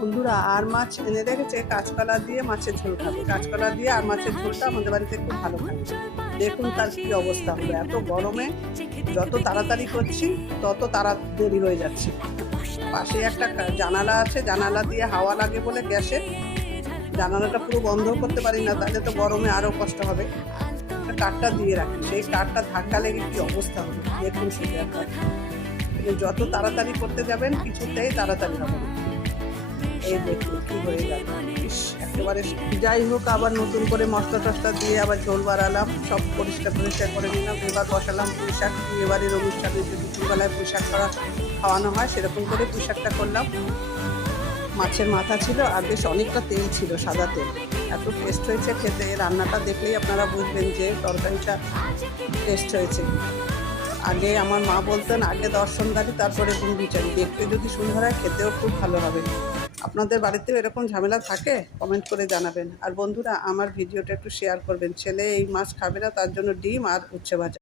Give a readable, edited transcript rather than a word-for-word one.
বন্ধুরা আর মাছ এনে রেখেছে, কাঁচকলা দিয়ে মাছের ঝোল খাবে। কাঁচকলা দিয়ে আর মাছের ঝোলটা আমাদের বাড়িতে খুব ভালো খায়। দেখুন তার কি অবস্থা হবে, এত গরমে যত তাড়াতাড়ি করছি তত দেরি হয়ে যাচ্ছে। পাশে একটা জানালা আছে, জানালা দিয়ে হাওয়া লাগে বলে গ্যাসের জানালাটা পুরো বন্ধ করতে পারি না, তাহলে তো গরমে আরও কষ্ট হবে। কাঠটা দিয়ে রাখি, সেই কাঠটা ধাক্কা লেগে কি অবস্থা হবে দেখুন সেটা। যত তাড়াতাড়ি করতে যাবেন কিছুতেই তাড়াতাড়ি হবে না। এই দেখুন কি হয়ে গেল, একেবারে। যাই হোক, আবার নতুন করে মশলা টসলা দিয়ে আবার ঝোল বাড়ালাম, সব পরিষ্কার করে নিলাম। এবার বসালাম পুঁই শাক। বিয়েবাড়ির অনুষ্ঠানে যে দুপুরবেলায় পুঁই শাক খাওয়ানো হয়, সেরকম করে পুঁই শাকটা করলাম। মাছের মাথা ছিল আর বেশ অনেকটা তেল ছিল, সাদা তেল। এত টেস্ট হয়েছে খেতে, রান্নাটা দেখলেই আপনারা বুঝবেন যে তরকারিটা টেস্ট হয়েছে। আগে আমার মা বলতেন, আগে দর্শনদারি তারপরে গুণ বিচারি। দেখতে যদি সুন্দর হয় খেতেও খুব ভালো হবে। আপনাদের বাড়িতেও এরকম ঝামেলা থাকে? কমেন্ট করে জানাবেন। আর বন্ধুরা, আমার ভিডিওটা একটু শেয়ার করবেন। ছেলে এই মাছ খাবে না, তার জন্য ডিম আর উচ্ছে ভাজা।